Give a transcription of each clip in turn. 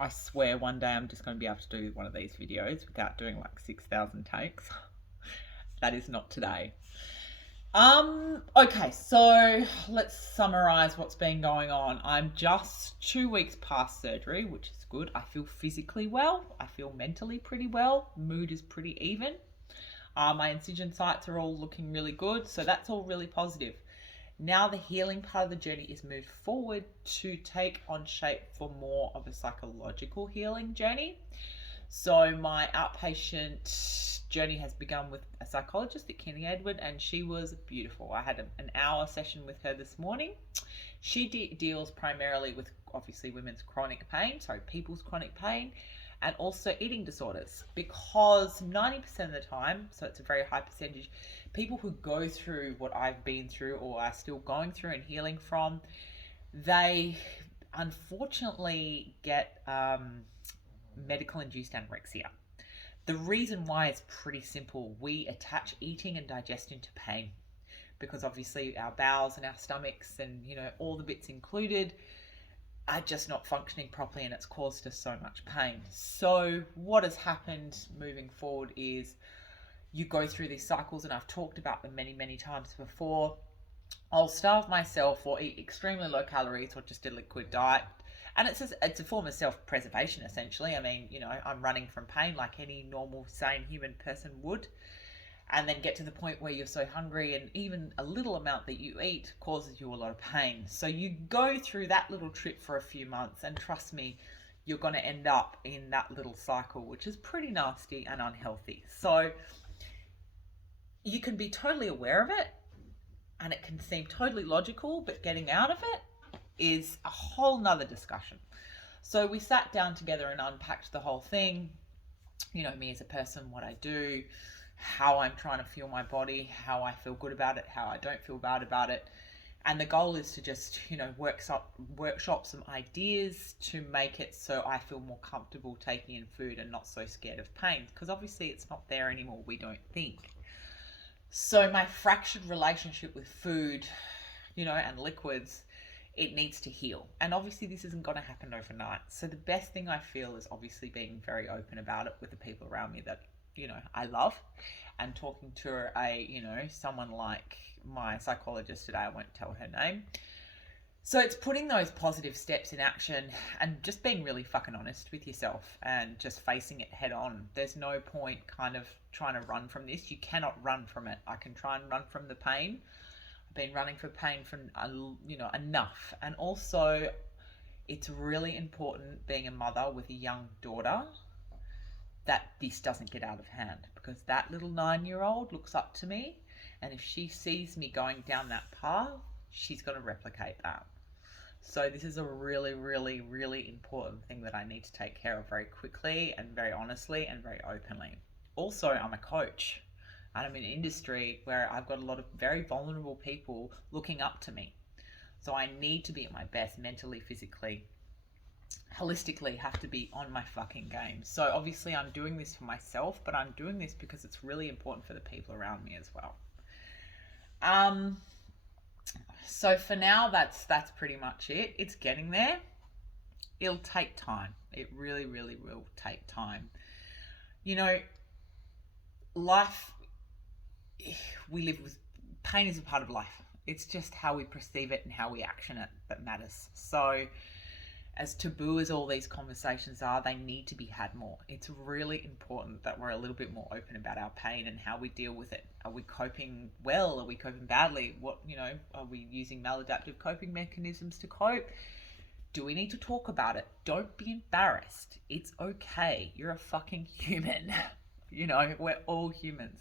I swear one day I'm just going to be able to do one of these videos without doing like 6,000 takes. That is not today. Okay, so let's summarize what's been going on. I'm just 2 weeks past surgery, which is good. I feel physically well. I feel mentally pretty well. Mood is pretty even. My incision sites are all looking really good, so that's all really positive. Now the healing part of the journey is moved forward to take on shape for more of a psychological healing journey. So my outpatient journey has begun with a psychologist at Kenny Edward, and she was beautiful. I had an hour session with her this morning. She deals primarily with obviously women's chronic pain, sorry, people's chronic pain, and also eating disorders, because 90% of the time, so it's a very high percentage, people who go through what I've been through or are still going through and healing from, they unfortunately get medical induced anorexia. The reason why is pretty simple. We attach eating and digestion to pain, because obviously our bowels and our stomachs and all the bits included are just not functioning properly, and it's caused us so much pain. So what has happened moving forward is you go through these cycles, and I've talked about them many times before. I'll starve myself or eat extremely low calories or just a liquid diet. And it's a form of self-preservation, essentially. I mean, I'm running from pain like any normal, sane human person would. And then get to the point where you're so hungry, and even a little amount that you eat causes you a lot of pain. So you go through that little trip for a few months, and trust me, you're going to end up in that little cycle, which is pretty nasty and unhealthy. So you can be totally aware of it, and it can seem totally logical, but getting out of it is a whole nother discussion. So we sat down together and unpacked the whole thing. Me as a person, what I do, how I'm trying to feel my body, how I feel good about it, how I don't feel bad about it. And the goal is to just, workshop some ideas to make it so I feel more comfortable taking in food and not so scared of pain, because obviously it's not there anymore, we don't think. So my fractured relationship with food, and liquids, it needs to heal. And obviously this isn't going to happen overnight. So the best thing I feel is obviously being very open about it with the people around me that, I love, and talking to someone like my psychologist today. I won't tell her name. So it's putting those positive steps in action and just being really fucking honest with yourself and just facing it head on. There's no point kind of trying to run from this. You cannot run from it. I can try and run from the pain. I've been running for pain for, enough. And also, it's really important being a mother with a young daughter that this doesn't get out of hand, because that little 9-year-old looks up to me, and if she sees me going down that path, she's going to replicate that. So this is a really important thing that I need to take care of very quickly and very honestly and very openly. Also, I'm a coach, and I'm in an industry where I've got a lot of very vulnerable people looking up to me. So I need to be at my best mentally, physically, holistically, have to be on my fucking game. So obviously I'm doing this for myself, but I'm doing this because it's really important for the people around me as well. So for now, that's pretty much it. It's getting there. It'll take time. It really will take time. Life, we live with, pain is a part of life. It's just how we perceive it and how we action it that matters. So as taboo as all these conversations are, they need to be had more. It's really important that we're a little bit more open about our pain and how we deal with it. Are we coping well? Are we coping badly? Are we using maladaptive coping mechanisms to cope? Do we need to talk about it? Don't be embarrassed. It's okay. You're a fucking human. We're all humans.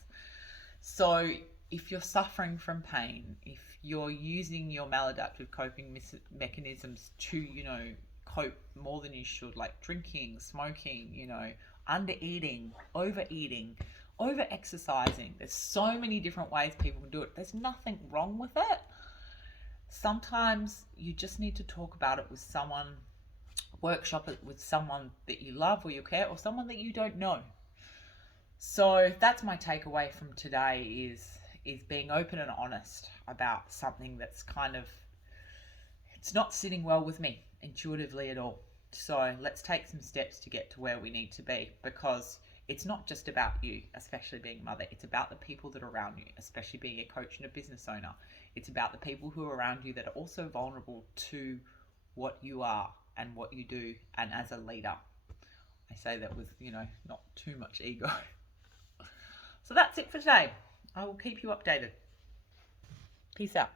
So if you're suffering from pain, if you're using your maladaptive coping mechanisms to, cope more than you should, like drinking, smoking, under eating, overeating, over exercising. There's so many different ways people can do it. There's nothing wrong with it. Sometimes you just need to talk about it with someone, workshop it with someone that you love or you care, or someone that you don't know. So that's my takeaway from today is being open and honest about something that's kind of, it's not sitting well with me intuitively at all. So let's take some steps to get to where we need to be, because it's not just about you, especially being a mother. It's about the people that are around you, especially being a coach and a business owner. It's about the people who are around you that are also vulnerable to what you are and what you do, and as a leader. I say that with, not too much ego. So that's it for today. I will keep you updated. Peace out.